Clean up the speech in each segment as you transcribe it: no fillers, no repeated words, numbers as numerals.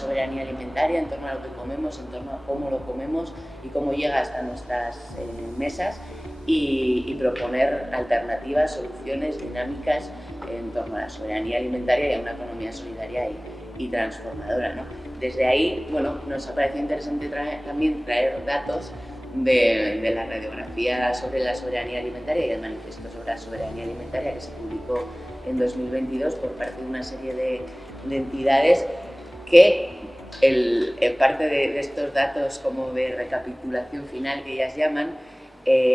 soberanía alimentaria, en torno a lo que comemos, en torno a cómo lo comemos y cómo llega hasta nuestras mesas y proponer alternativas, soluciones dinámicas en torno a la soberanía alimentaria y a una economía solidaria y transformadora, ¿no? Desde ahí, bueno, nos ha parecido interesante también traer datos de la radiografía sobre la soberanía alimentaria y el manifiesto sobre la soberanía alimentaria que se publicó en 2022 por parte de una serie de entidades que parte de estos datos como de recapitulación final que ellas llaman,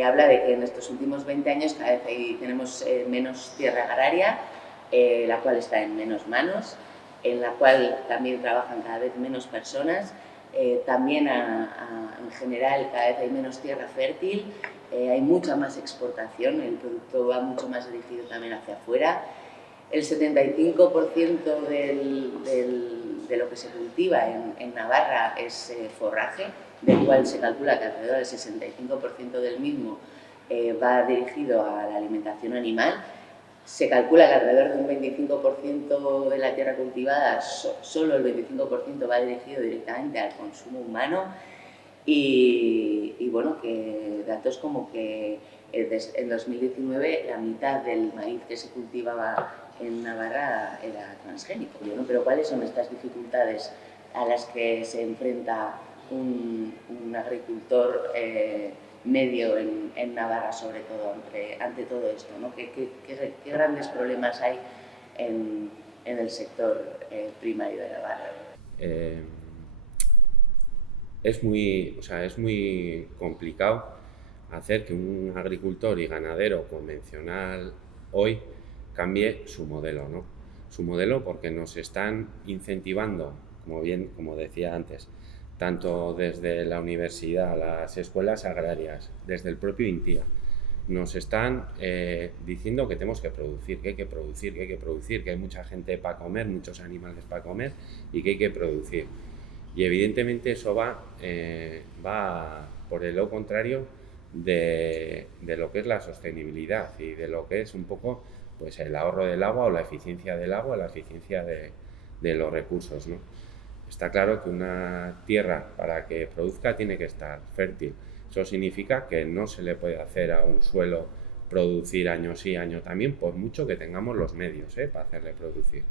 habla de que en estos últimos 20 años cada vez tenemos menos tierra agraria, la cual está en menos manos, en la cual también trabajan cada vez menos personas, también en general cada vez hay menos tierra fértil, hay mucha más exportación, el producto va mucho más dirigido también hacia afuera. El 75% de lo que se cultiva en Navarra es forraje, del cual se calcula que alrededor del 65% del mismo va dirigido a la alimentación animal. Se calcula que alrededor de un 25% de la tierra cultivada, solo el 25% va dirigido directamente al consumo humano y bueno, que datos como que en 2019 la mitad del maíz que se cultivaba en Navarra era transgénico, ¿no? Pero ¿cuáles son estas dificultades a las que se enfrenta un agricultor medio en Navarra, sobre todo, ante todo esto, ¿no? ¿Qué grandes problemas hay en el sector primario de Navarra? Es muy complicado hacer que un agricultor y ganadero convencional hoy cambie su modelo, ¿no? Su modelo porque nos están incentivando, como decía antes, tanto desde la universidad, las escuelas agrarias, desde el propio INTIA, nos están diciendo que tenemos que producir, que hay que producir, que hay que producir, que hay mucha gente para comer, muchos animales para comer y que hay que producir. Y evidentemente eso va por el lado contrario de lo que es la sostenibilidad y de lo que es un poco pues, el ahorro del agua o la eficiencia del agua, la eficiencia de los recursos, ¿no? Está claro que una tierra para que produzca tiene que estar fértil. Eso significa que no se le puede hacer a un suelo producir año sí, año también, por mucho que tengamos los medios para hacerle producir.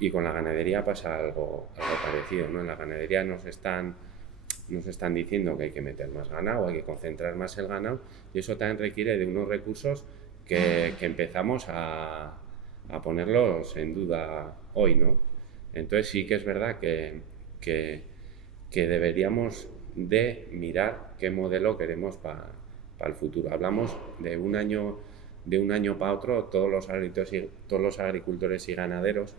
Y con la ganadería pasa algo parecido, ¿no? En la ganadería nos están diciendo que hay que meter más ganado, hay que concentrar más el ganado y eso también requiere de unos recursos que empezamos a ponerlos en duda hoy, ¿no? Entonces sí que es verdad que deberíamos de mirar qué modelo queremos para el futuro. Hablamos de un año para otro, todos los agricultores y ganaderos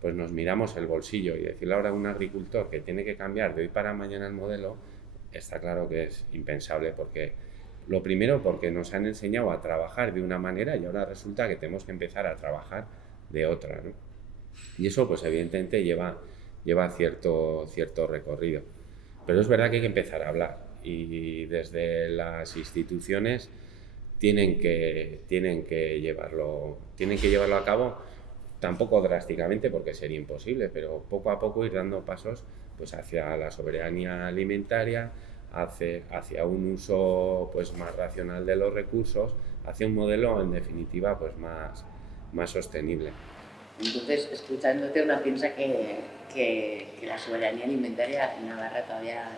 pues nos miramos el bolsillo y decirle ahora a un agricultor que tiene que cambiar de hoy para mañana el modelo, está claro que es impensable porque lo primero porque nos han enseñado a trabajar de una manera y ahora resulta que tenemos que empezar a trabajar de otra, ¿no? Y eso pues evidentemente lleva cierto recorrido. Pero es verdad que hay que empezar a hablar y desde las instituciones tienen que llevarlo a cabo, tampoco drásticamente porque sería imposible, pero poco a poco ir dando pasos pues hacia la soberanía alimentaria, hacia un uso pues más racional de los recursos, hacia un modelo en definitiva pues más sostenible. Entonces, escuchándote, uno piensa que la soberanía alimentaria en Navarra todavía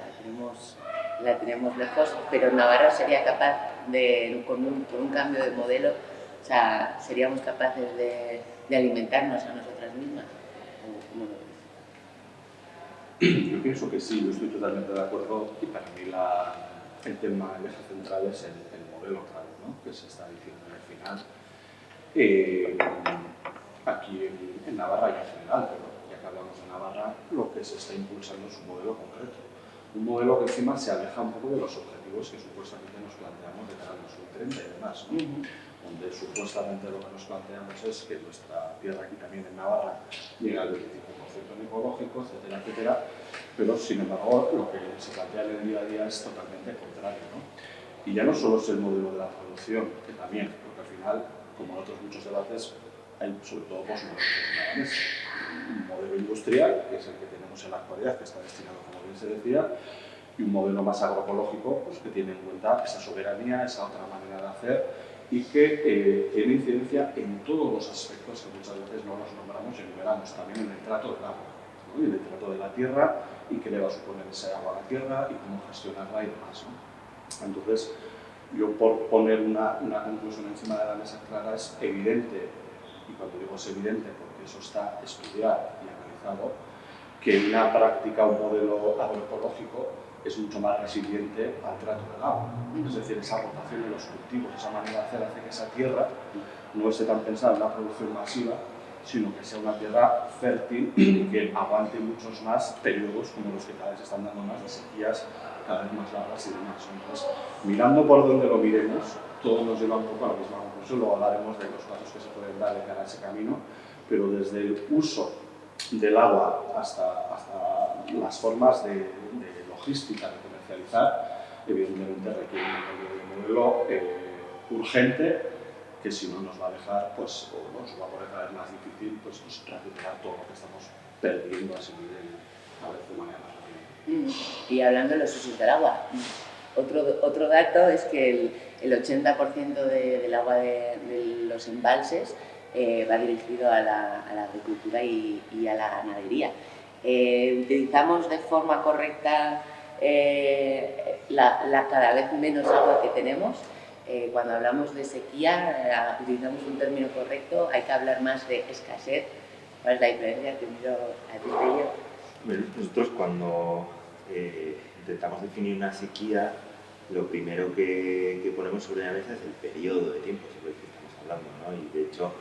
la tenemos lejos, pero Navarra sería capaz con un cambio de modelo, o sea, seríamos capaces de alimentarnos a nosotras mismas. ¿Cómo lo ves? Yo pienso que sí, yo estoy totalmente de acuerdo y para mí el tema, el eje central es el modelo claro, ¿no? Que se está diciendo al final. Aquí en Navarra y en general, pero ya que hablamos de Navarra, lo que se está impulsando es un modelo concreto. Un modelo que encima se aleja un poco de los objetivos que supuestamente nos planteamos de cara al 2030 y demás, ¿no? Donde supuestamente lo que nos planteamos es que nuestra tierra aquí también en Navarra llega al 25% en ecológico, etcétera, etcétera, pero sin embargo lo que se plantea en el día a día es totalmente contrario, ¿no? Y ya no solo es el modelo de la producción, que también, porque al final, como en otros muchos debates, hay sobre todo pues, modelos un modelo industrial, que es el que tenemos en la actualidad, que está destinado, como bien se decía, y un modelo más agroecológico, pues, que tiene en cuenta esa soberanía, esa otra manera de hacer y que tiene incidencia en todos los aspectos que muchas veces no los nombramos y enumeramos, también en el trato del agua, ¿no? Y en el trato de la tierra y qué le va a suponer ese agua a la tierra y cómo gestionarla y demás, ¿no? Entonces, yo por poner una conclusión encima de la mesa clara, es evidente, y cuando digo es evidente porque eso está estudiado y analizado, que una práctica, un modelo agroecológico es mucho más resiliente al trato del agua. Es decir, esa rotación de los cultivos, esa manera de hacer hace que esa tierra no esté tan pensada en una producción masiva, sino que sea una tierra fértil y que aguante muchos más periodos como los que cada vez están dando más de sequías cada vez más largas y demás. Entonces, mirando por donde lo miremos, todo nos lleva un poco a la misma conclusión. Luego hablaremos de los pasos que se pueden dar de cara a ese camino, pero desde el uso del agua hasta las formas de logística, de comercializar, evidentemente requiere un cambio de modelo urgente, que si no nos va a dejar, pues, o nos va a poner cada vez más difícil, pues, recuperar todo lo que estamos perdiendo a ese nivel cada vez de manera más rápida. Y hablando de los usos del agua, otro dato es que el 80% del agua de los embalses va dirigido a la agricultura y a la ganadería. Utilizamos de forma correcta la cada vez menos agua que tenemos. Cuando hablamos de sequía, utilizamos un término correcto, hay que hablar más de escasez. ¿Cuál es la diferencia? Te miro a ti, Pello. Bueno, nosotros cuando intentamos definir una sequía, lo primero que ponemos sobre la mesa es el periodo de tiempo sobre el que estamos hablando, ¿no? Y de hecho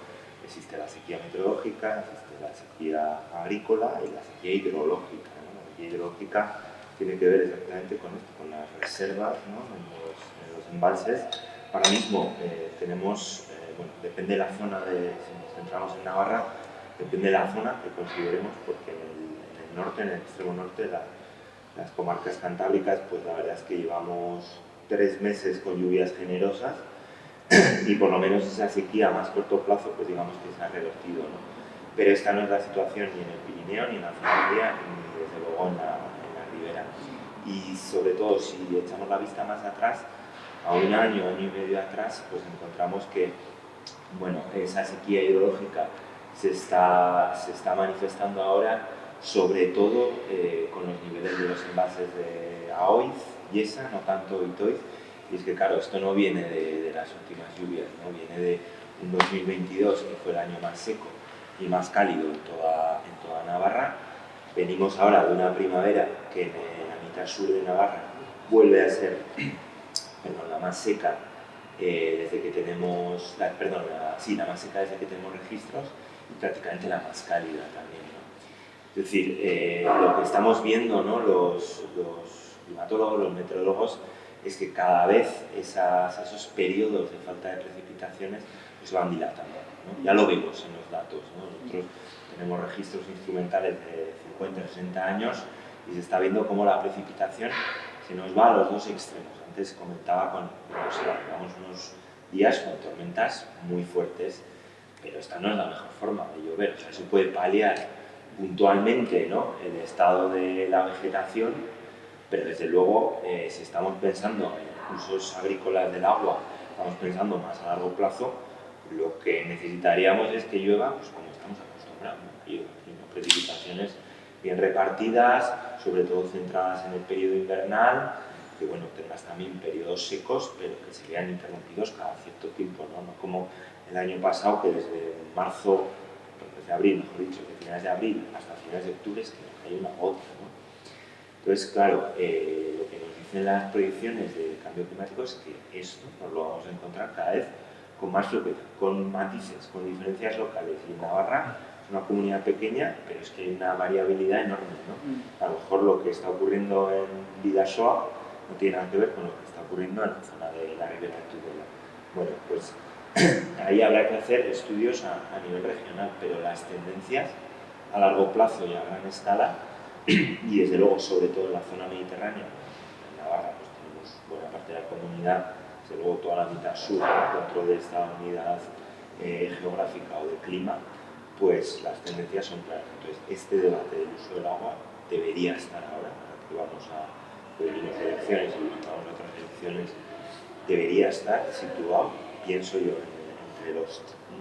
existe la sequía meteorológica, existe la sequía agrícola y la sequía hidrológica, ¿no? La sequía hidrológica tiene que ver exactamente con esto, con las reservas, ¿no? en los embalses. Ahora mismo tenemos, bueno, depende de la zona, si nos centramos en Navarra, depende de la zona que consideremos, porque en el norte, en el extremo norte, las comarcas cantábricas, pues la verdad es que llevamos 3 meses con lluvias generosas y por lo menos esa sequía a más corto plazo, pues digamos que se ha revertido, ¿no? Pero esta no es la situación ni en el Pirineo, ni en la zona media, ni desde luego en la ribera. Y sobre todo, si echamos la vista más atrás, a un año y medio atrás, pues encontramos que, bueno, esa sequía hidrológica se está manifestando ahora, sobre todo con los niveles de los embalses de Aoiz, Yesa, no tanto Itoiz. Y es que, claro, esto no viene de las últimas lluvias, ¿no? Viene de un 2022, que fue el año más seco y más cálido en toda Navarra. Venimos ahora de una primavera que en la mitad sur de Navarra vuelve a ser la más seca desde que tenemos, la más seca desde que tenemos registros, y prácticamente la más cálida también, ¿no? Es decir, lo que estamos viendo, ¿no? los climatólogos, los meteorólogos, es que cada vez esos periodos de falta de precipitaciones pues se van dilatando, ¿no? Ya lo vemos en los datos, ¿no? Nosotros tenemos registros instrumentales de 50, 60 años y se está viendo cómo la precipitación se nos va a los dos extremos. Antes comentaba con llevamos unos días con tormentas muy fuertes, pero esta no es la mejor forma de llover. O sea, se puede paliar puntualmente, ¿no? el estado de la vegetación, pero desde luego si estamos pensando en usos agrícolas del agua, estamos pensando más a largo plazo, lo que necesitaríamos es que llueva, pues como estamos acostumbrados, ¿no? Precipitaciones bien repartidas, sobre todo centradas en el periodo invernal, que bueno, tengas también periodos secos, pero que se vean interrumpidos cada cierto tiempo, ¿no? No como el año pasado, que desde abril, mejor dicho, de finales de abril hasta finales de octubre, es que no cae una gota, ¿no? Entonces, claro, lo que nos dicen las proyecciones del cambio climático es que esto nos lo vamos a encontrar cada vez con más frecuencia, con matices, con diferencias locales. Y en Navarra es una comunidad pequeña, pero es que hay una variabilidad enorme, ¿no? A lo mejor lo que está ocurriendo en Bidasoa no tiene nada que ver con lo que está ocurriendo en la zona de la ribera de Tudela. Bueno, pues ahí habrá que hacer estudios a nivel regional, pero las tendencias a largo plazo y a gran escala, y desde luego sobre todo en la zona mediterránea, en Navarra pues tenemos buena parte de la comunidad, desde luego toda la mitad sur, dentro de esta unidad geográfica o de clima, pues las tendencias son claras. Entonces, este debate del uso del agua debería estar ahora que vamos a venimos de elecciones y vamos a otras elecciones, debería estar situado, pienso yo, entre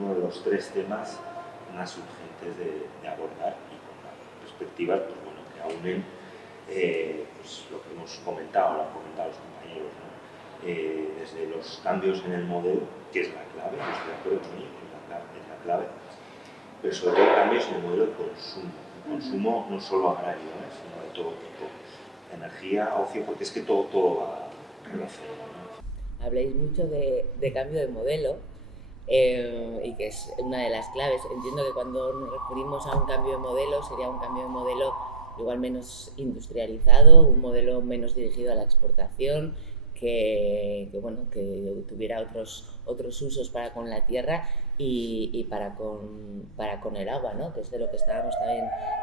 uno de los 3 temas más urgentes de abordar y con las perspectivas pues, bueno, que aunen pues, lo que hemos comentado, lo han comentado los compañeros, ¿no? Desde los cambios en el modelo, que es la clave, no estoy de acuerdo con ello, es la clave, pero sobre todo cambios en el modelo de consumo no solo agrario, sino de todo tipo, energía, ocio, porque es que todo va relacionado, ¿no? Habláis mucho de cambio de modelo y que es una de las claves. Entiendo que cuando nos referimos a un cambio de modelo sería un cambio de modelo igual menos industrializado, un modelo menos dirigido a la exportación, que tuviera otros usos para con la tierra y para con el agua, ¿no? Que es de lo que estábamos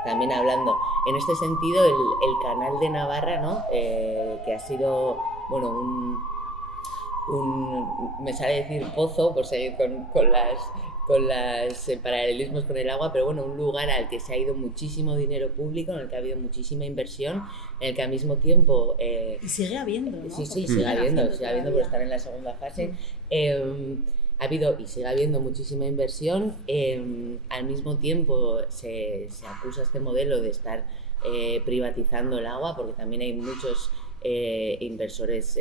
también hablando. En este sentido, el canal de Navarra, ¿no? Que ha sido, bueno, me sale decir pozo, por seguir con los paralelismos con el agua, pero bueno, un lugar al que se ha ido muchísimo dinero público, en el que ha habido muchísima inversión, en el que al mismo tiempo... y sigue habiendo, ¿no? Sí, sigue habiendo por estar en la segunda fase. Ha habido y sigue habiendo muchísima inversión, al mismo tiempo se acusa este modelo de estar privatizando el agua, porque también hay muchos inversores,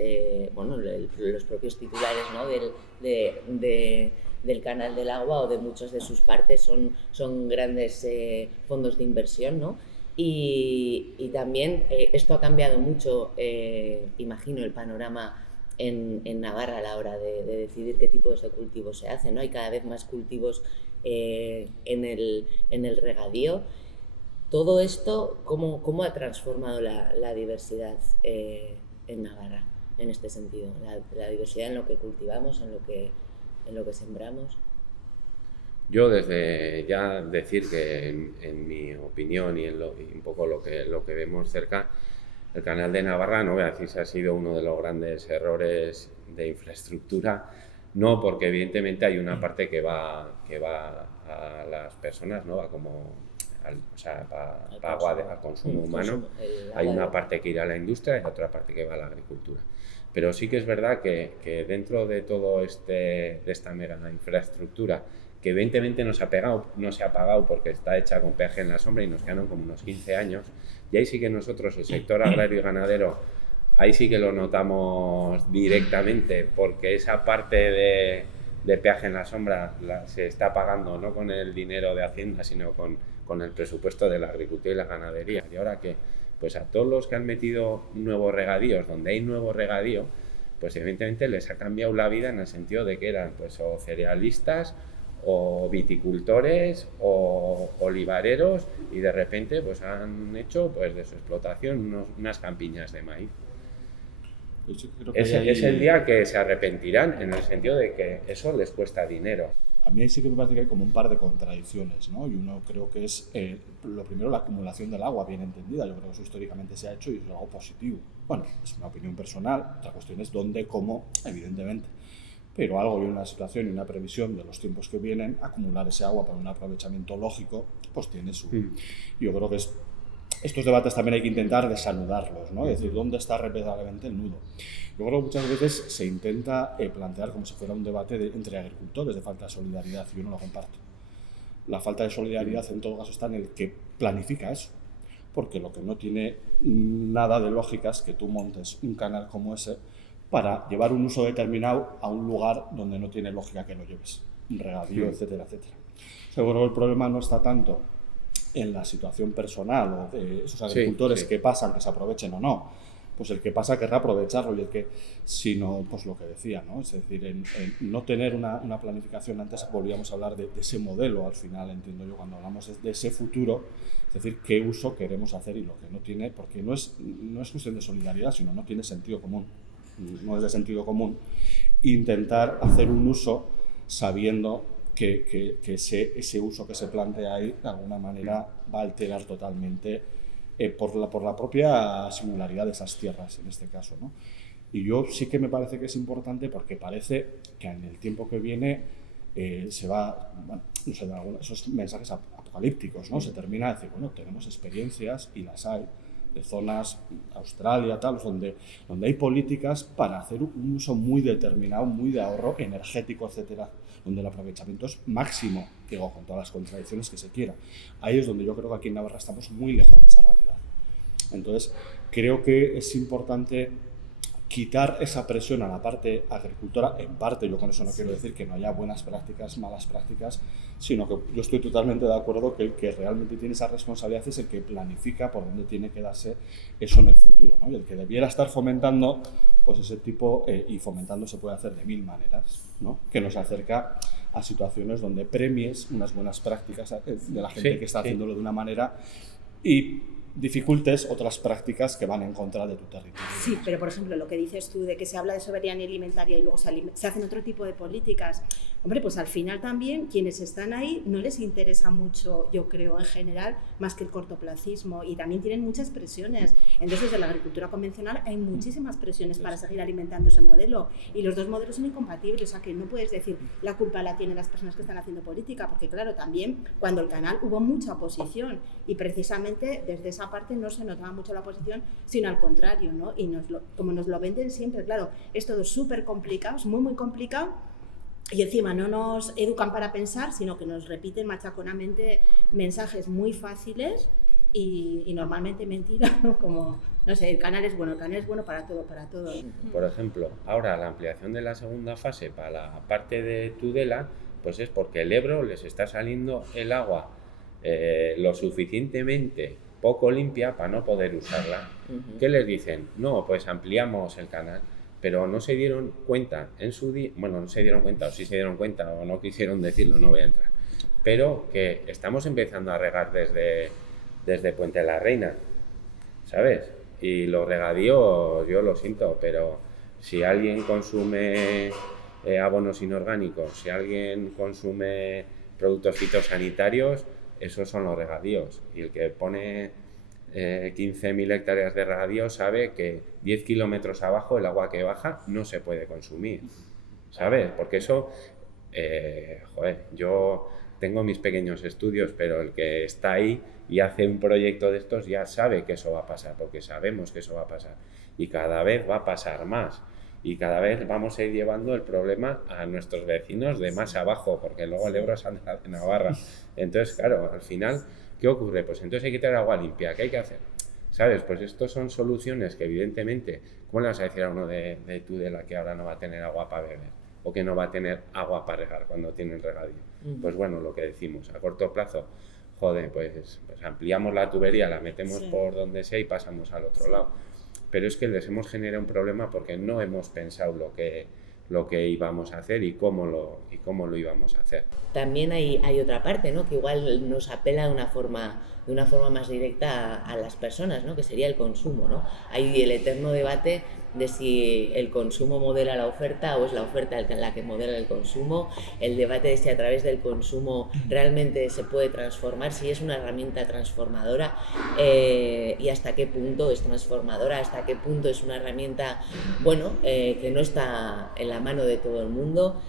los propios titulares, ¿no? del canal del agua o de muchas de sus partes son grandes fondos de inversión, ¿no? Y también esto ha cambiado mucho, imagino, el panorama en Navarra a la hora de decidir qué tipos de cultivos se hacen, ¿no? Hay cada vez más cultivos en el regadío. Todo esto, ¿cómo ha transformado la diversidad en Navarra en este sentido? La diversidad en lo que cultivamos, en lo que sembramos. Yo desde ya decir que en mi opinión y un poco lo que vemos cerca, el canal de Navarra, no voy a decir si ha sido uno de los grandes errores de infraestructura, no, porque evidentemente hay una parte que va a las personas, ¿no? Va como para agua al consumo humano. Hay una parte que irá a la industria y otra parte que va a la agricultura. Pero sí que es verdad que dentro de todo de esta mega infraestructura, que evidentemente no se ha pagado porque está hecha con peaje en la sombra y nos quedaron como unos 15 años, y ahí sí que nosotros, el sector agrario y ganadero, ahí sí que lo notamos directamente, porque esa parte de peaje en la sombra se está pagando no con el dinero de Hacienda, sino con el presupuesto de la agricultura y la ganadería. Y ahora que, pues a todos los que han metido nuevos regadíos, donde hay nuevo regadío, pues evidentemente les ha cambiado la vida en el sentido de que eran pues o cerealistas o viticultores o olivareros, y de repente pues han hecho pues de su explotación unas campiñas de maíz. Es el día que se arrepentirán, en el sentido de que eso les cuesta dinero. A mí sí que me parece que hay como un par de contradicciones, ¿no? Y uno creo que es, lo primero, la acumulación del agua bien entendida. Yo creo que eso históricamente se ha hecho y es algo positivo. Bueno, es una opinión personal, otra cuestión es dónde, cómo, evidentemente. Pero algo y una situación y una previsión de los tiempos que vienen, acumular ese agua para un aprovechamiento lógico, pues tiene su... Yo creo que estos debates también hay que intentar desanudarlos, ¿no? Es decir, ¿dónde está irremediablemente el nudo? Yo creo que muchas veces se intenta plantear como si fuera un debate entre agricultores de falta de solidaridad, y yo no lo comparto. La falta de solidaridad en todo caso está en el que planifica eso, porque lo que no tiene nada de lógica es que tú montes un canal como ese para llevar un uso determinado a un lugar donde no tiene lógica que lo lleves, un regadío, etcétera, etcétera. Seguro que el problema no está tanto en la situación personal o de esos agricultores que pasan, que se aprovechen o no. Pues el que pasa querrá aprovecharlo, y el que, sino, pues lo que decía, ¿no? Es decir, en no tener una planificación. Antes volvíamos a hablar de ese modelo, al final, entiendo yo, cuando hablamos de ese futuro, es decir, qué uso queremos hacer y lo que no tiene, porque no es cuestión de solidaridad, sino no tiene sentido común. No es de sentido común intentar hacer un uso sabiendo que ese uso que se plantea ahí de alguna manera va a alterar totalmente por la propia singularidad de esas tierras en este caso, ¿no? Y yo sí que me parece que es importante, porque parece que en el tiempo que viene no sé, esos mensajes apocalípticos, ¿no? Se termina de decir, bueno, tenemos experiencias, y las hay, de zonas, Australia, tal, donde hay políticas para hacer un uso muy determinado, muy de ahorro energético, etcétera, donde el aprovechamiento es máximo, digo, con todas las contradicciones que se quiera. Ahí es donde yo creo que aquí en Navarra estamos muy lejos de esa realidad. Entonces, creo que es importante quitar esa presión a la parte agricultora, en parte. Yo con eso no quiero decir que no haya buenas prácticas, malas prácticas, sino que yo estoy totalmente de acuerdo que el que realmente tiene esa responsabilidad es el que planifica por dónde tiene que darse eso en el futuro, ¿no? Y el que debiera estar fomentando, pues ese tipo, y fomentando se puede hacer de mil maneras, ¿no? Que nos acerca a situaciones donde premies unas buenas prácticas de la gente que está haciéndolo de una manera y dificultes otras prácticas que van en contra de tu territorio. Sí, pero por ejemplo, lo que dices tú de que se habla de soberanía alimentaria y luego se hacen otro tipo de políticas, hombre, pues al final también quienes están ahí no les interesa mucho, yo creo, en general, más que el cortoplacismo, y también tienen muchas presiones. Entonces, desde la agricultura convencional hay muchísimas presiones para seguir alimentando ese modelo, y los dos modelos son incompatibles, o sea que no puedes decir la culpa la tienen las personas que están haciendo política, porque claro, también cuando el canal hubo mucha oposición, y precisamente desde esa parte no se notaba mucho la oposición, sino al contrario, ¿no? Y como nos lo venden siempre, claro, es todo súper complicado, es muy, muy complicado, y encima no nos educan para pensar, sino que nos repiten machaconamente mensajes muy fáciles y normalmente mentiras, ¿no? Como, no sé, el canal es bueno para todo, para todo. Por ejemplo, ahora la ampliación de la segunda fase para la parte de Tudela, pues es porque el Ebro les está saliendo el agua lo suficientemente poco limpia para no poder usarla. ¿Qué les dicen? No, pues ampliamos el canal, pero no se dieron cuenta en su día, bueno, no se dieron cuenta, o sí se dieron cuenta, o no quisieron decirlo, no voy a entrar, pero que estamos empezando a regar desde Puente de la Reina, ¿sabes? Y los regadíos, yo lo siento, pero si alguien consume abonos inorgánicos, si alguien consume productos fitosanitarios, esos son los regadíos, y el que pone 15.000 hectáreas de regadío sabe que 10 kilómetros abajo el agua que baja no se puede consumir, ¿sabes? Porque eso, yo tengo mis pequeños estudios, pero el que está ahí y hace un proyecto de estos ya sabe que eso va a pasar, porque sabemos que eso va a pasar, y cada vez va a pasar más. Y cada vez vamos a ir llevando el problema a nuestros vecinos de más abajo, porque luego el Ebro sale de Navarra. Entonces, claro, al final, ¿qué ocurre? Pues entonces hay que tener agua limpia. ¿Qué hay que hacer? ¿Sabes? Pues estos son soluciones que evidentemente, ¿cómo le vas a decir a uno de Tudela que ahora no va a tener agua para beber? O que no va a tener agua para regar cuando tiene el regadío. Pues bueno, lo que decimos, a corto plazo, pues ampliamos la tubería, la metemos por donde sea y pasamos al otro lado. Pero es que les hemos generado un problema porque no hemos pensado lo que íbamos a hacer y cómo lo íbamos a hacer. También hay otra parte, ¿no? Que igual nos apela de una forma más directa a las personas, ¿no? Que sería el consumo, ¿no? Hay el eterno debate de si el consumo modela la oferta o es la oferta la que modela el consumo, el debate de si a través del consumo realmente se puede transformar, si es una herramienta transformadora y hasta qué punto es transformadora, hasta qué punto es una herramienta, que no está en la mano de todo el mundo.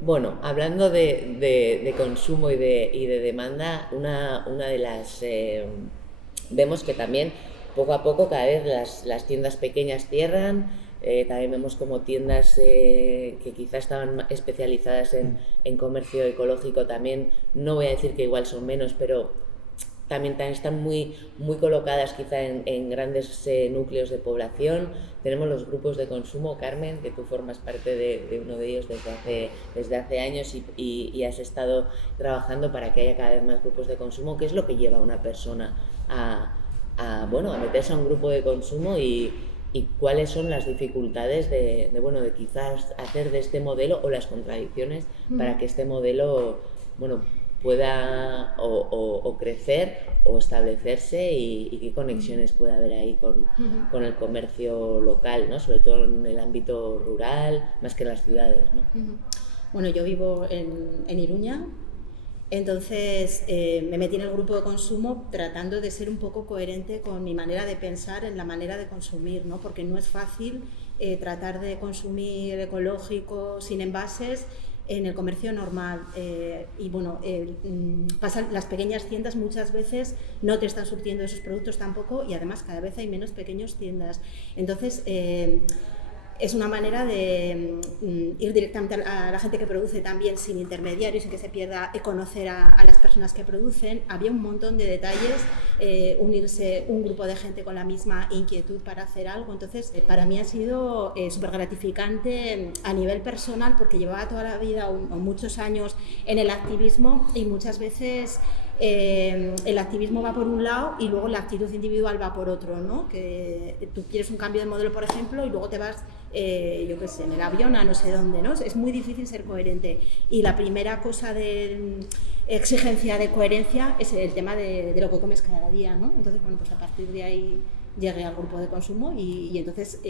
Bueno, hablando de consumo y de demanda, una de las... vemos que también poco a poco cada vez las tiendas pequeñas cierran, también vemos como tiendas que quizás estaban especializadas en comercio ecológico también, no voy a decir que igual son menos, pero también están muy, muy colocadas quizá en grandes núcleos de población. Tenemos los grupos de consumo, Carmen, que tú formas parte de uno de ellos desde hace años y has estado trabajando para que haya cada vez más grupos de consumo. ¿Qué es lo que lleva a una persona a meterse a un grupo de consumo y cuáles son las dificultades de quizás hacer de este modelo o las contradicciones para que este modelo pueda o crecer o establecerse y qué conexiones puede haber ahí con el comercio local, ¿no? Sobre todo en el ámbito rural, más que en las ciudades, ¿no? Bueno, yo vivo en Iruña. Entonces me metí en el grupo de consumo tratando de ser un poco coherente con mi manera de pensar en la manera de consumir, ¿no? Porque no es fácil tratar de consumir ecológico sin envases en el comercio normal y bueno, pasan las pequeñas tiendas muchas veces no te están surtiendo esos productos tampoco y además cada vez hay menos pequeñas tiendas. Entonces es una manera de ir directamente a la gente que produce también sin intermediarios, sin que se pierda conocer a las personas que producen. Había un montón de detalles, unirse un grupo de gente con la misma inquietud para hacer algo. Entonces, para mí ha sido súper gratificante a nivel personal porque llevaba toda la vida o muchos años en el activismo y muchas veces el activismo va por un lado y luego la actitud individual va por otro, ¿no? Que tú quieres un cambio de modelo, por ejemplo, y luego te vas yo qué sé, en el avión a no sé dónde, ¿no? Es muy difícil ser coherente y la primera cosa de exigencia de coherencia es el tema de lo que comes cada día, ¿no? Entonces, bueno, pues a partir de ahí llegué al grupo de consumo y entonces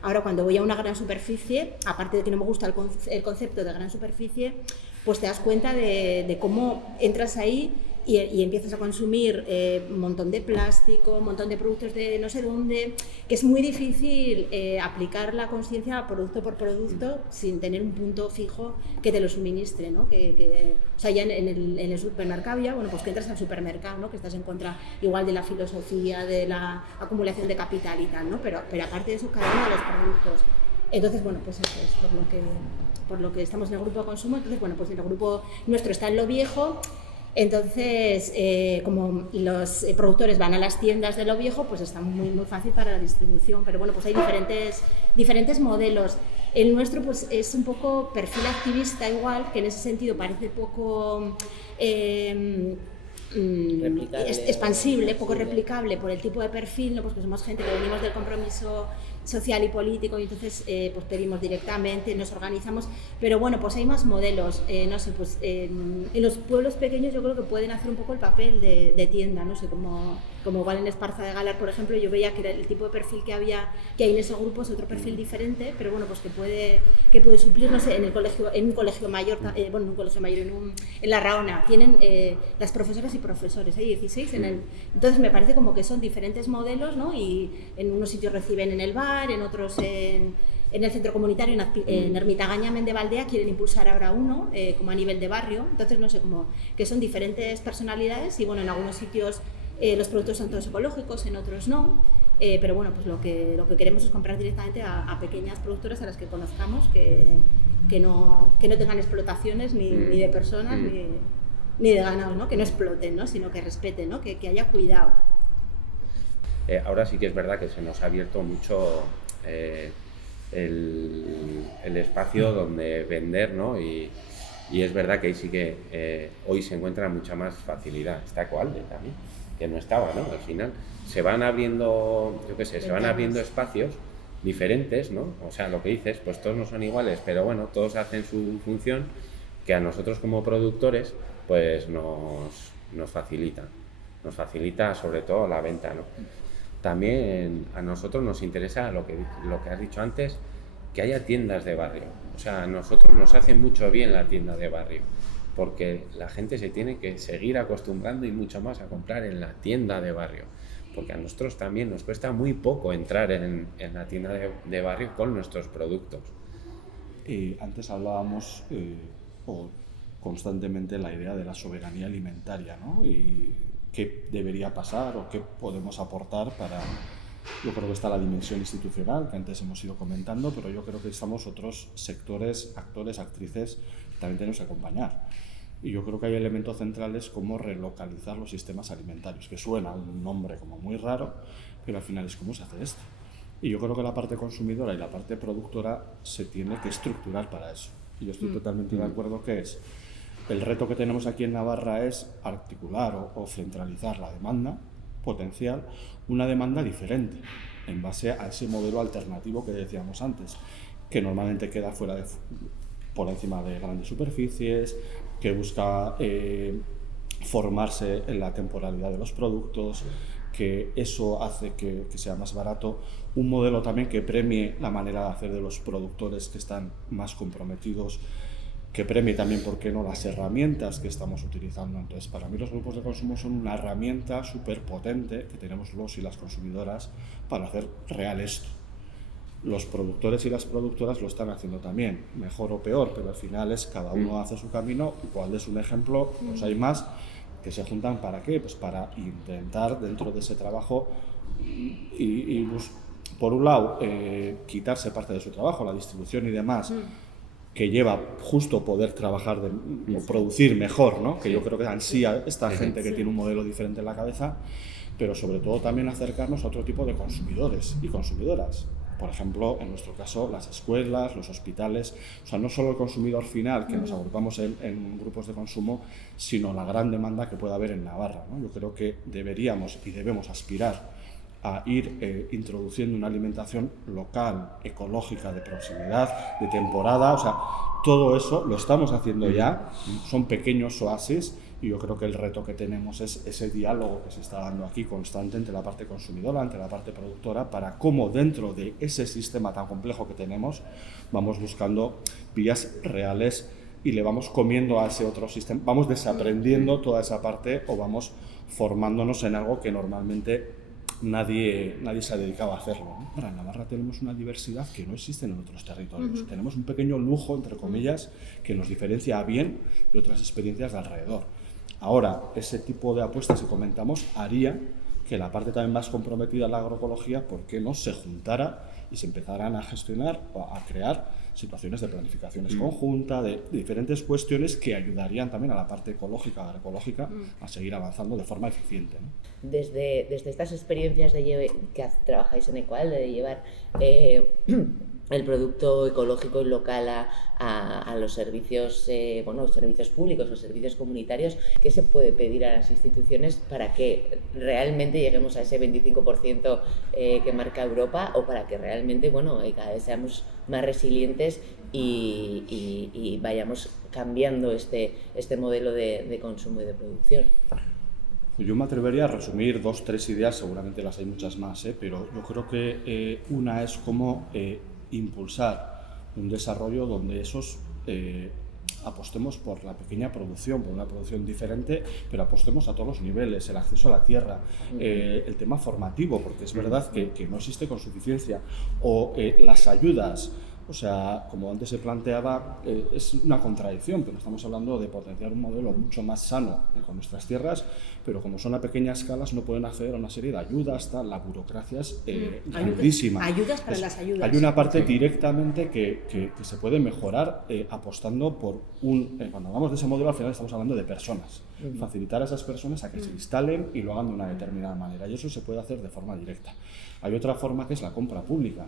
ahora cuando voy a una gran superficie, aparte de que no me gusta el concepto de gran superficie, pues te das cuenta de cómo entras ahí y empiezas a consumir un montón de plástico, un montón de productos de no sé dónde, que es muy difícil aplicar la conciencia producto por producto sin tener un punto fijo que te lo suministre, ¿no? O sea, ya en el supermercado ya, bueno, pues que entras al supermercado, ¿no? Que estás en contra igual de la filosofía, de la acumulación de capital y tal, ¿no? Pero aparte de eso, cada uno de los productos. Entonces, bueno, pues eso es por lo que estamos en el grupo de consumo. Entonces, bueno, pues el grupo nuestro está en Lo Viejo. Entonces, como los productores van a las tiendas de Lo Viejo, pues está muy, muy fácil para la distribución. Pero bueno, pues hay diferentes modelos. El nuestro pues es un poco perfil activista igual, que en ese sentido parece poco expansible, poco replicable por el tipo de perfil, ¿no? Pues que somos gente que venimos del compromiso social y político y entonces pues pedimos directamente, nos organizamos, pero bueno, pues hay más modelos, no sé, pues en los pueblos pequeños yo creo que pueden hacer un poco el papel de tienda, no sé, como igual en Esparza de Galar, por ejemplo, yo veía que era el tipo de perfil que hay en ese grupo es otro perfil diferente, pero bueno, pues que puede suplir, no sé, en un colegio mayor, en La Raona, tienen las profesoras y profesores, hay 16 entonces me parece como que son diferentes modelos, ¿no? Y en unos sitios reciben en el bar, en otros en el centro comunitario, en Ermita Mendevaldea quieren impulsar ahora uno, como a nivel de barrio, entonces no sé, como que son diferentes personalidades y bueno, en algunos sitios los productos son todos ecológicos, en otros no, pero bueno, pues lo que queremos es comprar directamente a pequeñas productoras a las que conozcamos, que no tengan explotaciones ni de personas ni de ganado, ¿no? Que no exploten, ¿no? Sino que respeten, ¿no? Que haya cuidado. Ahora sí que es verdad que se nos ha abierto mucho el espacio donde vender, ¿no? Y es verdad que ahí sí que hoy se encuentra mucha más facilidad. Está Ecoalde también, que no estaba, ¿no? Al final se van abriendo, yo qué sé, se van abriendo espacios diferentes, ¿no? O sea, lo que dices, pues todos no son iguales, pero bueno, todos hacen su función que a nosotros como productores pues nos facilita. Nos facilita sobre todo la venta, ¿no? También a nosotros nos interesa lo que has dicho antes, que haya tiendas de barrio. O sea, a nosotros nos hace mucho bien la tienda de barrio, porque la gente se tiene que seguir acostumbrando y mucho más a comprar en la tienda de barrio, porque a nosotros también nos cuesta muy poco entrar en la tienda de barrio con nuestros productos. Antes hablábamos constantemente la idea de la soberanía alimentaria, ¿no? Y qué debería pasar o qué podemos aportar para... Yo creo que está la dimensión institucional, que antes hemos ido comentando, pero yo creo que estamos otros sectores, actores, actrices, que también tenemos que acompañar. Y yo creo que hay elementos centrales como relocalizar los sistemas alimentarios, que suena un nombre como muy raro, pero al final es cómo se hace esto. Y yo creo que la parte consumidora y la parte productora se tiene que estructurar para eso. Y yo estoy totalmente de acuerdo que es... El reto que tenemos aquí en Navarra es articular o centralizar la demanda potencial, una demanda diferente, en base a ese modelo alternativo que decíamos antes, que normalmente queda por encima de grandes superficies, que busca formarse en la temporalidad de los productos, que eso hace que sea más barato, un modelo también que premie la manera de hacer de los productores que están más comprometidos, que premie también, ¿por qué no?, las herramientas que estamos utilizando. Entonces, para mí los grupos de consumo son una herramienta súper potente que tenemos los y las consumidoras para hacer real esto. los productores y las productoras lo están haciendo también, mejor o peor, pero al final es cada uno hace su camino. Igual es un ejemplo, pues hay más que se juntan ¿para qué? Pues para intentar dentro de ese trabajo por un lado quitarse parte de su trabajo, la distribución y demás, que lleva justo poder trabajar o producir mejor, ¿no? Que yo creo que ansía esta gente que tiene un modelo diferente en la cabeza, pero sobre todo también acercarnos a otro tipo de consumidores y consumidoras. Por ejemplo, en nuestro caso, las escuelas, los hospitales, o sea, no solo el consumidor final, que nos agrupamos en grupos de consumo, sino la gran demanda que pueda haber en Navarra, ¿no? Yo creo que deberíamos y debemos aspirar a ir introduciendo una alimentación local, ecológica, de proximidad, de temporada, o sea, todo eso lo estamos haciendo ya, son pequeños oasis, y yo creo que el reto que tenemos es ese diálogo que se está dando aquí constante entre la parte consumidora, entre la parte productora, para cómo dentro de ese sistema tan complejo que tenemos vamos buscando vías reales y le vamos comiendo a ese otro sistema, vamos desaprendiendo toda esa parte o vamos formándonos en algo que normalmente nadie se ha dedicado a hacerlo, ¿no? Para Navarra tenemos una diversidad que no existe en otros territorios. Tenemos un pequeño lujo, entre comillas, que nos diferencia a bien de otras experiencias de alrededor. Ahora, ese tipo de apuestas que comentamos haría que la parte también más comprometida en la agroecología, ¿por qué no?, se juntara y se empezaran a gestionar o a crear situaciones de planificaciones conjunta, de diferentes cuestiones que ayudarían también a la parte ecológica, agroecológica, a seguir avanzando de forma eficiente, ¿no? Desde estas experiencias que trabajáis en Equal, de llevar el producto ecológico y local a los servicios, servicios públicos o servicios comunitarios, ¿qué se puede pedir a las instituciones para que realmente lleguemos a ese 25% que marca Europa, o para que realmente cada vez seamos más resilientes y vayamos cambiando este modelo de consumo y de producción? Yo me atrevería a resumir 2 o 3 ideas, seguramente las hay muchas más, pero yo creo que una es cómo impulsar un desarrollo donde apostemos por la pequeña producción, por una producción diferente, pero apostemos a todos los niveles, el acceso a la tierra, el tema formativo, porque es verdad que no existe con suficiencia, o las ayudas. O sea, como antes se planteaba, es una contradicción, pero estamos hablando de potenciar un modelo mucho más sano con nuestras tierras, pero como son a pequeña escala no pueden acceder a una serie de ayudas, la burocracia es grandísima. Ayudas para las ayudas. Hay una parte directamente que se puede mejorar apostando por cuando hablamos de ese modelo, al final estamos hablando de personas. Facilitar a esas personas a que se instalen y lo hagan de una determinada manera, y eso se puede hacer de forma directa. Hay otra forma que es la compra pública.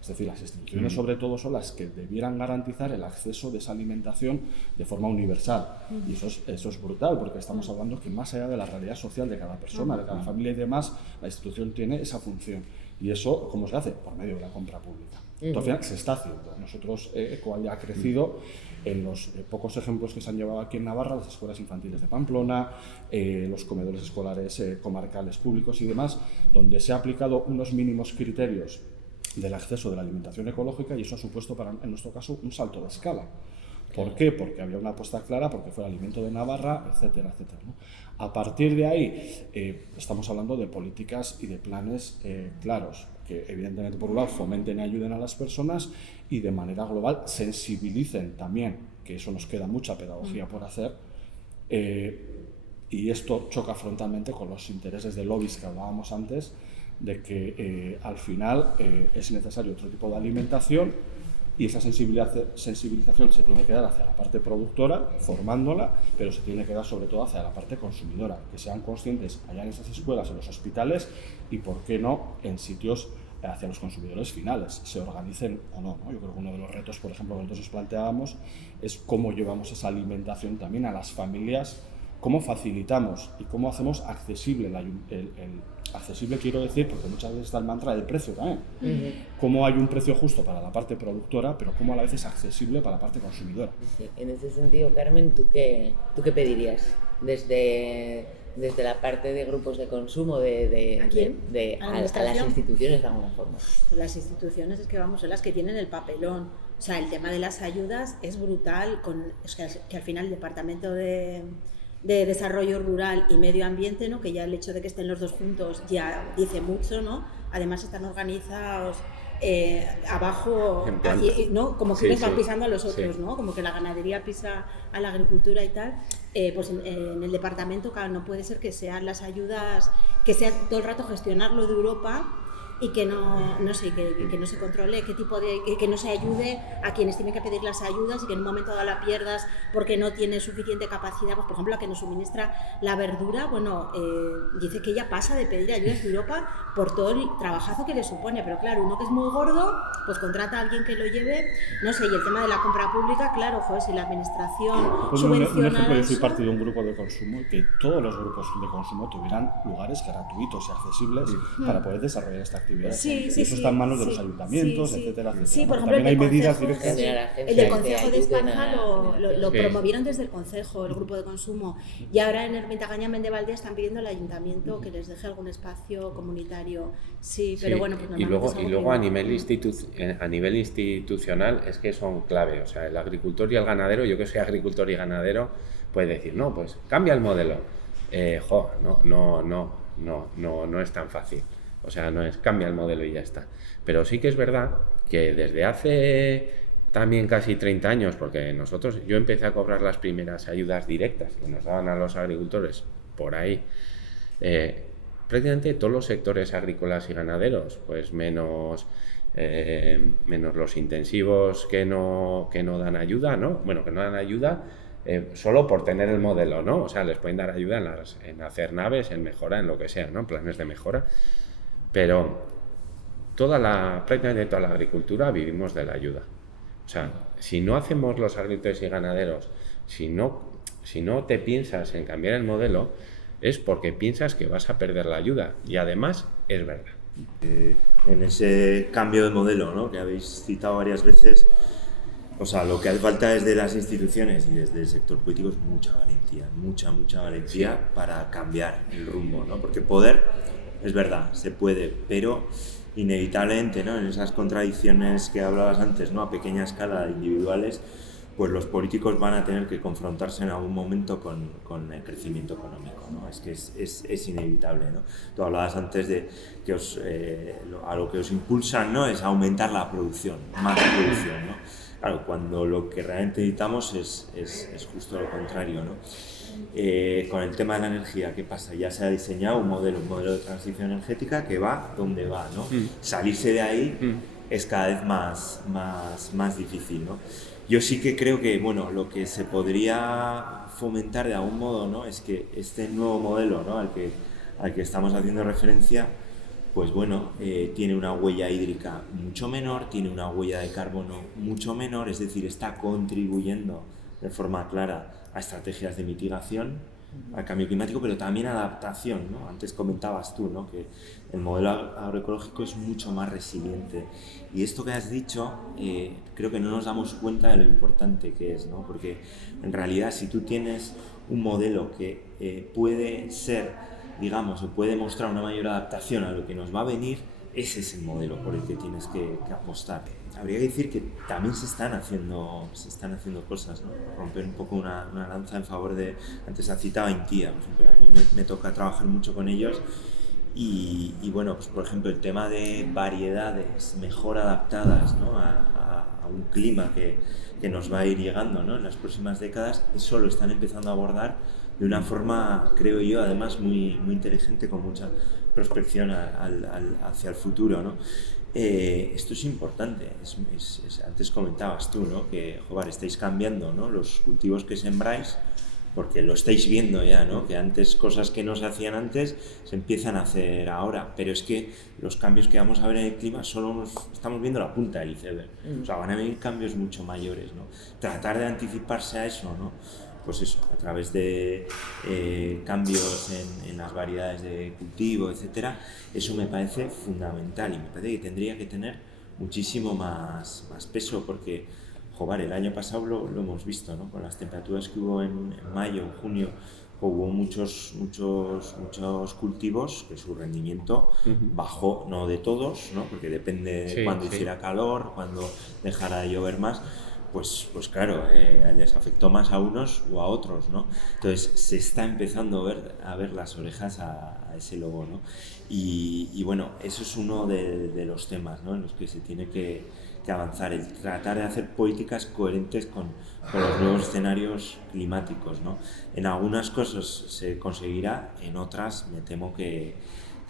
Es decir, las instituciones sobre todo son las que debieran garantizar el acceso de esa alimentación de forma universal. Y eso es brutal, porque estamos hablando que más allá de la realidad social de cada persona, de cada familia y demás, la institución tiene esa función. Y eso, ¿cómo se hace? Por medio de la compra pública. Entonces, al final, se está haciendo. Nosotros, Equal ya ha crecido en los pocos ejemplos que se han llevado aquí en Navarra, las escuelas infantiles de Pamplona, los comedores escolares comarcales públicos y demás, donde se ha aplicado unos mínimos criterios del acceso de la alimentación ecológica, y eso ha supuesto en nuestro caso un salto de escala. ¿Por qué? Porque había una apuesta clara, porque fue el alimento de Navarra, etcétera, etcétera, ¿no? A partir de ahí estamos hablando de políticas y de planes claros, que evidentemente por un lado fomenten y ayuden a las personas y de manera global sensibilicen también, que eso nos queda mucha pedagogía por hacer, y esto choca frontalmente con los intereses de lobbies que hablábamos antes, de que al final es necesario otro tipo de alimentación, y esa sensibilización se tiene que dar hacia la parte productora, formándola, pero se tiene que dar sobre todo hacia la parte consumidora, que sean conscientes allá en esas escuelas, en los hospitales y, por qué no, en sitios hacia los consumidores finales, se organicen o no, ¿no? Yo creo que uno de los retos, por ejemplo, que nosotros nos planteábamos es cómo llevamos esa alimentación también a las familias, cómo facilitamos y cómo hacemos accesible accesible quiero decir, porque muchas veces está el mantra del precio también. Cómo hay un precio justo para la parte productora, pero cómo a la vez es accesible para la parte consumidora. Sí. En ese sentido, Carmen, ¿tú qué pedirías desde la parte de grupos de consumo ¿A las instituciones de alguna forma? Las instituciones es que son las que tienen el papelón. O sea, el tema de las ayudas es brutal, que al final el Departamento de Desarrollo Rural y Medio Ambiente, ¿no?, que ya el hecho de que estén los dos juntos ya dice mucho, ¿no? además están organizados abajo, En planta. ¿no? Como que Sí, unos van sí, pisando a los otros, sí. ¿no? Como que la ganadería pisa a la agricultura y tal. Pues en el departamento, claro, no puede ser que sean las ayudas, que sea todo el rato gestionarlo de Europa y que no sé, que no se controle qué tipo de, que no se ayude a quienes tienen que pedir las ayudas y que en un momento dado la pierdas porque no tiene suficiente capacidad. Pues por ejemplo, la que nos suministra la verdura, bueno, dice que ella pasa de pedir ayudas de Europa por todo el trabajazo que le supone, pero claro, uno que es muy gordo, pues contrata a alguien que lo lleve, no sé, y el tema de la compra pública, claro, joder, si la administración Pues subvenciona un ejemplo, yo soy eso. parte de un grupo de consumo, que todos los grupos de consumo tuvieran lugares gratuitos y accesibles para poder desarrollar esta actividad. Sí, y sí, eso sí, está en manos de sí, los ayuntamientos, sí, etcétera, etcétera. Sí, ¿no? por ejemplo, También hay el del medidas Concejo, directas. Generar el agencias del que Concejo de ayuden Esparza a lo Sí. promovieron desde el Concejo, el grupo de consumo, y ahora en Ermita-Gaña Mendevaldea están pidiendo al ayuntamiento que les deje algún espacio comunitario. Sí, pero Sí, bueno, pues y luego, normalmente es y algo luego privado. a nivel institucional es que son clave. O sea, el agricultor y el ganadero, yo que soy agricultor y ganadero, puede decir, no, pues cambia el modelo. No es tan fácil. O sea, no es cambia el modelo y ya está. Pero sí que es verdad que desde hace también casi 30 años, porque yo empecé a cobrar las primeras ayudas directas que nos daban a los agricultores por ahí, prácticamente todos los sectores agrícolas y ganaderos, pues menos los intensivos que no dan ayuda, ¿no? Bueno, que no dan ayuda solo por tener el modelo, ¿no? O sea, les pueden dar ayuda en hacer naves, en mejora, en lo que sea, ¿no? Planes de mejora. Pero prácticamente toda la agricultura vivimos de la ayuda. O sea, si no hacemos los agricultores y ganaderos, si no te piensas en cambiar el modelo, es porque piensas que vas a perder la ayuda. Y además es verdad. En ese cambio de modelo, ¿no?, que habéis citado varias veces, o sea, lo que hace falta desde las instituciones y desde el sector político es mucha valentía, mucha valentía para cambiar el rumbo, ¿no? Porque poder, es verdad, se puede, pero inevitablemente, ¿no?, en esas contradicciones que hablabas antes, ¿no?, a pequeña escala, individuales, pues los políticos van a tener que confrontarse en algún momento con el crecimiento económico, ¿no? Es que es inevitable, ¿no? Tú hablabas antes de que a lo que os impulsan, ¿no?, es aumentar la producción, más producción, ¿no? Claro, cuando lo que realmente necesitamos es justo lo contrario, ¿no? Con el tema de la energía, ¿qué pasa? Ya se ha diseñado un modelo de transición energética que va donde va, ¿no? Salirse de ahí es cada vez más difícil, ¿no? Yo sí que creo que, bueno, lo que se podría fomentar de algún modo, ¿no?, es que este nuevo modelo, ¿no?, al que estamos haciendo referencia, pues bueno, tiene una huella hídrica mucho menor, tiene una huella de carbono mucho menor, es decir, está contribuyendo de forma clara a estrategias de mitigación al cambio climático, pero también a adaptación, ¿no? Antes comentabas tú, ¿no?, que el modelo agroecológico es mucho más resiliente. Y esto que has dicho, creo que no nos damos cuenta de lo importante que es, ¿no? Porque en realidad, si tú tienes un modelo que puede ser, digamos, o puede mostrar una mayor adaptación a lo que nos va a venir, ese es el modelo por el que tienes que apostar. Habría que decir que también se están haciendo cosas, ¿no? Romper un poco una lanza en favor de... Antes has citado a Intia, por ejemplo, a mí me toca trabajar mucho con ellos y bueno, pues por ejemplo el tema de variedades mejor adaptadas, ¿no?, a un clima que nos va a ir llegando, ¿no?, en las próximas décadas, eso lo están empezando a abordar de una forma, creo yo, además muy inteligente, con mucha prospección hacia el futuro, ¿no? Esto es importante. Antes comentabas tú, ¿no?, que, joder, estáis cambiando, ¿no?, los cultivos que sembráis, porque lo estáis viendo ya, ¿no?, que antes cosas que no se hacían antes se empiezan a hacer ahora, pero es que los cambios que vamos a ver en el clima solo estamos viendo la punta del iceberg. O sea, van a venir cambios mucho mayores, ¿no? Tratar de anticiparse a eso, ¿no?, pues eso, a través de cambios en las variedades de cultivo, etcétera, eso me parece fundamental y me parece que tendría que tener muchísimo más peso, porque, joder, el año pasado lo hemos visto, ¿no?, con las temperaturas que hubo en mayo, en junio, hubo muchos cultivos que su rendimiento bajó, no de todos, ¿no?, porque depende de cuándo hiciera calor, cuándo dejara de llover más, pues claro, les afectó más a unos o a otros, ¿no? Entonces se está empezando a ver las orejas a ese lobo, ¿no? Y bueno, eso es uno de los temas, ¿no?, en los que se tiene que avanzar, el tratar de hacer políticas coherentes con los nuevos escenarios climáticos, ¿no? En algunas cosas se conseguirá, en otras me temo que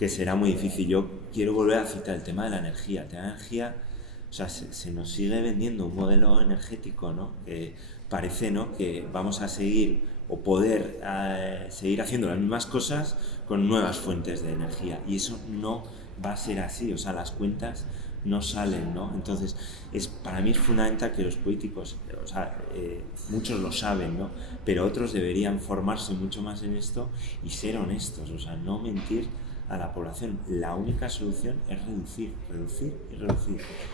será muy difícil. Yo quiero volver a citar el tema de la energía. O sea, se nos sigue vendiendo un modelo energético, ¿no?, que parece, ¿no?, que vamos a seguir o poder seguir haciendo las mismas cosas con nuevas fuentes de energía, y eso no va a ser así. O sea, las cuentas no salen, ¿no? Entonces, para mí es fundamental que los políticos, o sea, muchos lo saben, ¿no?, pero otros deberían formarse mucho más en esto y ser honestos, o sea, no mentir a la población. La única solución es reducir.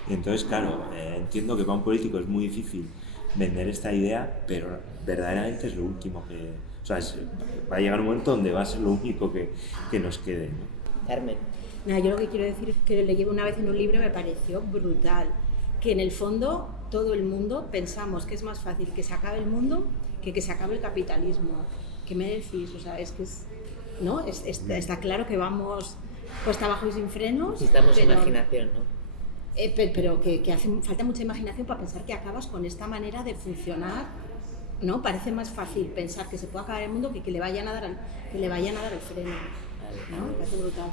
Y entonces, claro, entiendo que para un político es muy difícil vender esta idea, pero verdaderamente es lo último que... O sea, va a llegar un momento donde va a ser lo único que nos quede, ¿no? Carmen. Nada, yo lo que quiero decir es que leí una vez en un libro, me pareció brutal, que en el fondo todo el mundo pensamos que es más fácil que se acabe el mundo que se acabe el capitalismo. ¿Qué me decís? O sea, es que es... ¿no? Está claro que vamos cuesta abajo y sin frenos. Necesitamos imaginación, ¿no? Pero que hace falta mucha imaginación para pensar que acabas con esta manera de funcionar, ¿no? Parece más fácil pensar que se puede acabar el mundo que le vayan a dar el freno, ¿no? Parece brutal.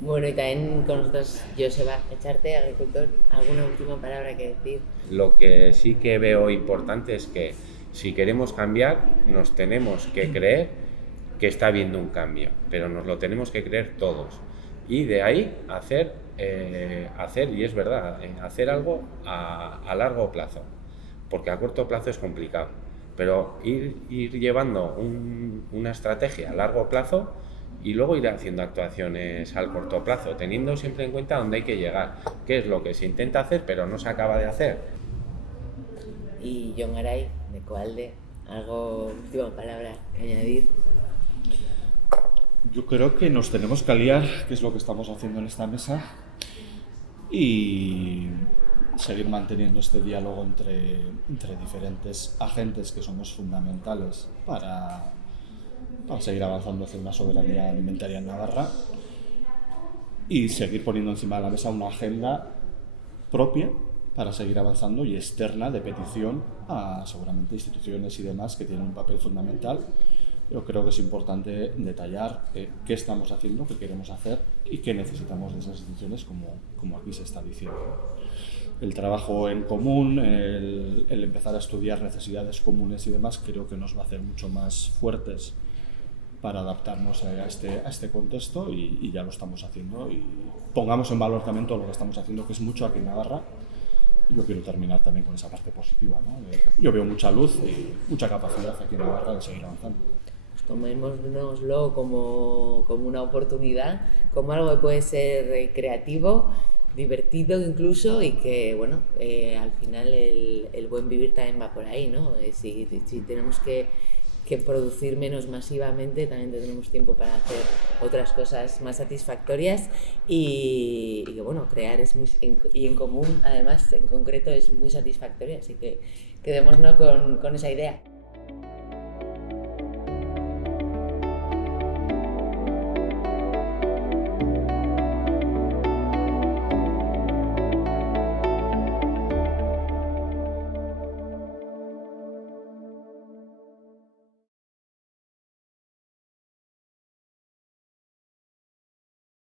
Bueno, y también con nosotros, Joseba Echarte, agricultor, ¿alguna última palabra que decir? Lo que sí que veo importante es que si queremos cambiar, nos tenemos que creer que está habiendo un cambio, pero nos lo tenemos que creer todos, y de ahí hacer, y es verdad, hacer algo a largo plazo, porque a corto plazo es complicado, pero ir llevando una estrategia a largo plazo y luego ir haciendo actuaciones al corto plazo, teniendo siempre en cuenta dónde hay que llegar, qué es lo que se intenta hacer pero no se acaba de hacer. Y Jon Garay, de Coalde, ¿algo, última palabra que añadir? Yo creo que nos tenemos que aliar, que es lo que estamos haciendo en esta mesa, y seguir manteniendo este diálogo entre diferentes agentes que somos fundamentales para seguir avanzando hacia una soberanía alimentaria en Navarra, y seguir poniendo encima de la mesa una agenda propia para seguir avanzando y externa de petición a seguramente instituciones y demás que tienen un papel fundamental. Yo creo que es importante detallar qué estamos haciendo, qué queremos hacer y qué necesitamos de esas instituciones, como aquí se está diciendo. El trabajo en común, el empezar a estudiar necesidades comunes y demás, creo que nos va a hacer mucho más fuertes para adaptarnos a este contexto, y ya lo estamos haciendo. Y pongamos en valor también todo lo que estamos haciendo, que es mucho aquí en Navarra. Yo quiero terminar también con esa parte positiva, ¿no? Yo veo mucha luz y mucha capacidad aquí en Navarra de seguir avanzando. Tomémoslo como una oportunidad, como algo que puede ser creativo, divertido incluso, y que, bueno, al final el buen vivir también va por ahí, ¿no? Si tenemos que producir menos masivamente, también tendremos tiempo para hacer otras cosas más satisfactorias, y que, bueno, crear es muy, y en común, además, en concreto, es muy satisfactorio, así que quedémonos con esa idea.